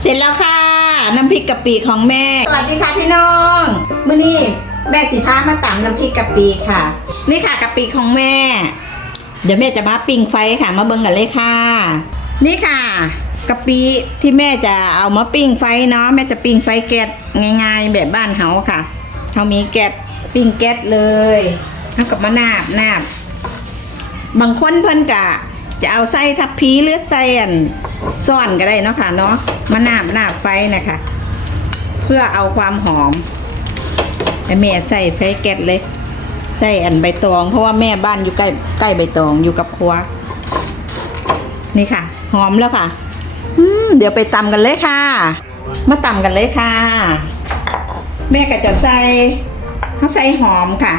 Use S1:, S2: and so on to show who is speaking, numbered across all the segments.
S1: เสร็จแล้วค่ะ น้ำพริกกะปิของแม่ สวัสดีค่ะพี่น้องมื่อนี้แม่สิพามาตำน้ำพริกกะปิค่ะ นี่ค่ะกะปิของแม่ เดี๋ยวแม่จะมาปิ้งไฟค่ะ มาเบิ่งกันเลยค่ะ นี่ค่ะกะปิที่แม่จะเอามาปิ้งไฟเนาะแม่จะปิ้งไฟแก๊สง่าย ๆ แบบบ้านเฮาค่ะเฮามีแก๊สปิ้งแก๊สเลยเท่ากับมะนาวนาบบางคนเพิ่นกะ จะเอาไส้ทับพีหรือไส้อันซ่อนก็ได้เนาะค่ะเนาะมะนาวนาบไฟนะคะ เพื่อเอาความหอมแต่แม่ใส่ไฟแก๊สเลยใส่อันใบตอง เพราะว่าแม่บ้านอยู่ใกล้ใกล้ใบตองอยู่กับครัว นี่ค่ะ หอมแล้วค่ะอืมเดี๋ยวไปตำกันเลยค่ะ มาตำกันเลยค่ะ แม่ก็จะใส่เขาใส่หอมค่ะ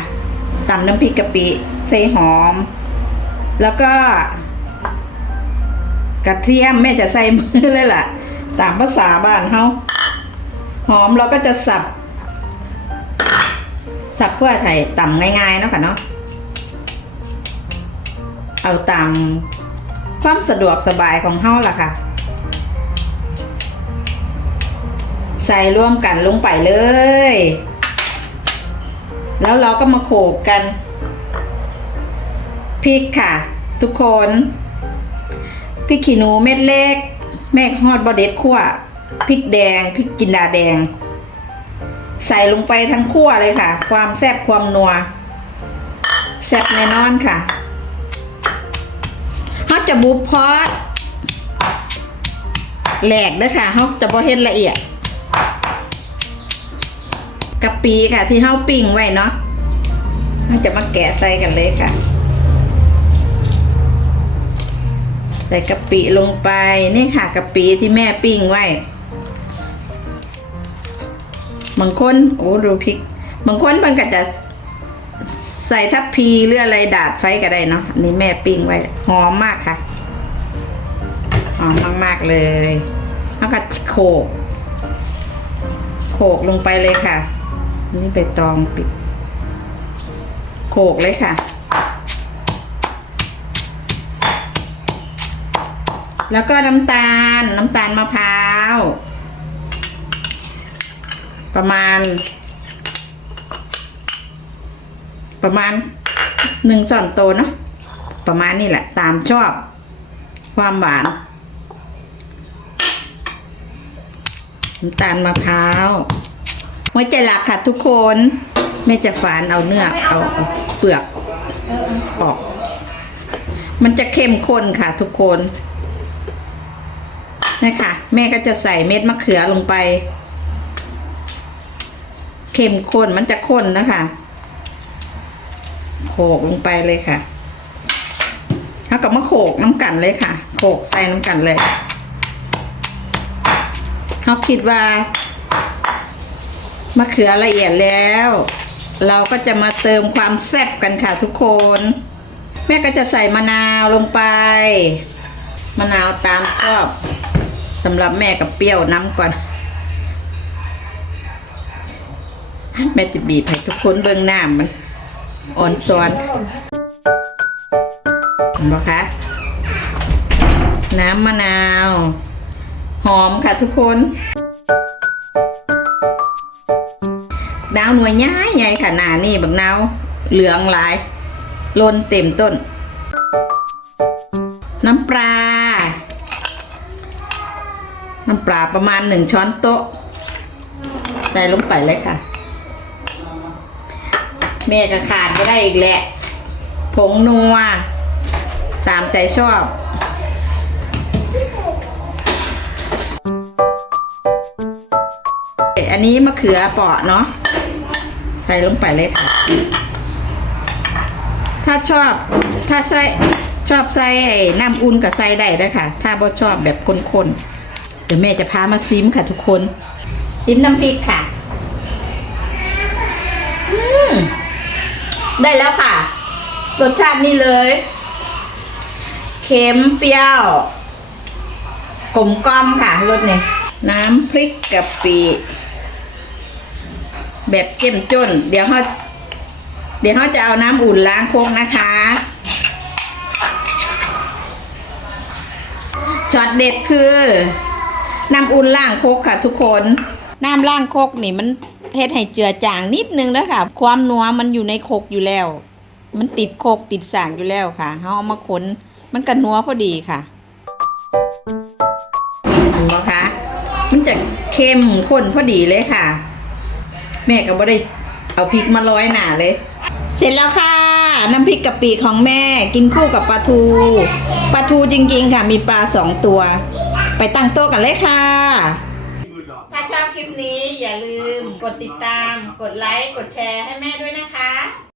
S1: ตำน้ำพริกกะปิใส่หอม แล้วก็ กระเทียมแม่จะใส่มือเลยล่ะ ตามภาษาบ้านเขาหอมเราก็จะสับ สับเพื่อไทยต่ำง่ายๆเนาะค่ะเนาะเอาตามความสะดวกสบายของเฮาล่ะค่ะ ใส่ร่วมกันลงไปเลย แล้วเราก็มาโขกกันพริกค่ะ ทุกคน พริกขี้หนูเม็ดเล็ก แม่ฮอดบอเด็ดขั่วพริกแดงพริกจินดาแดง ใส่ลงไปทั้งขั้วเลยค่ะ ความแซ่บความนัวแซ่บแน่นอนค่ะเขาจะบุบพอดแหลกด้อค่ะเขาจะบ่เห็นละเอียดกะปิค่ะที่เขาปิ้งไว้เนาะเราจะมาแกะใส่กันเลยค่ะ ใส่กะปิลงไปนี่ค่ะกะปิที่แม่ปิ้งไว้บางคนโอ้ดูพริกบางคนมันก็จะใส่ทับพีหรืออะไรดาดไฟก็ได้เนาะอันนี้แม่ปิ้งไว้หอมมากค่ะหอมมากๆเลยแล้วก็โขกโขกลงไปเลยค่ะ นี่ไปตองปิด โขกเลยค่ะ แล้วก็น้ำตาลน้ำตาลมะพร้าว ประมาณ ประมาณหนึ่งส่อนโตวเนาะประมาณนี้แหละ ตามชอบ ความหวานน้ำตาลมะพร้าวหัวใจหลักค่ะทุกคนแม่จะฝานเอาเนื้อเอาเอาเปลือกออก มันจะเข้มข้นค่ะทุกคน นี่ค่ะ แม่ก็จะใส่เม็ดมะเขือลงไป เข้มข้นมันจะข้นนะคะโขกลงไปเลยค่ะแล้วก็มาโขกน้ำกันเลยค่ะ โขกใส่น้ำกันเลยเขาคิดว่ามะเขือละเอียดแล้ว เราก็จะมาเติมความแซ่บกันค่ะทุกคน แม่ก็จะใส่มะนาวลงไป มะนาวตามชอบ สำหรับแม่กับเปรี้ยวน้ำก่อน แม่จะบีบให้ทุกคนเบิ่งน้ำมันอ่อนซ้อนเห็นปะคะ น้ำมะนาว หอมค่ะทุกคนนาวหน่วยย้ายใหญ่ค่ะหนานี่บักนาวเหลืองหลายลนเต็มต้น น้ำปลา น้ำปลาประมาณหนึ่งช้อนโต๊ะ ใส่ลงไปเลยค่ะ แม่ก็ขาดไม่ได้อีกแหละ ผงนัว ตามใจชอบอันนี้มะเขือเปาะเนาะใส่ลงไปเลยค่ะ ถ้าชอบถ้าใส่ชอบใส่น้ำอุ่นกับใส่ได้ด้วยค่ะ ถ้าบ่ชอบแบบข้นๆ เดี๋ยวแม่จะพามาซิมค่ะทุกคน ซิมน้ำพริกค่ะได้แล้วค่ะ รสชาตินี่เลย เค็มเปรี้ยว กลมกล่อมค่ะรสเนี่ยน้ำพริกกะปิ แบบเจ้มจน เดี๋ยวเขาเดี๋ยวเขาจะเอาน้ำอุ่นล้างโคกนะคะช็อตเด็ดคือ น้ำอุ่นล่างโคกค่ะ ทุกคน น้ำล่างโคกนี่มันเฮ็ดให้เจือจางนิดนึงแล้วค่ะ ความนัวมันอยู่ในโคกอยู่แล้ว มันติดโคกติดสากอยู่แล้วค่ะเฮาเอามาคนมันก็นัวพอดีค่ะเห็นบ่คะมันจะเข้มข้นพอดีเลยค่ะ แม่ก็บ่ได้เอาพริกมาร้อยหนาเลย เสร็จแล้วค่ะ น้ำพริกกะปิของแม่กินคู่กับปลาทูปลาทูจริงๆค่ะ มีปลาสองตัว ไปตั้งโต๊ะกันเลยค่ะ ถ้าชอบคลิปนี้อย่าลืมกดติดตาม กดไลค์ กดแชร์ให้แม่ด้วยนะคะ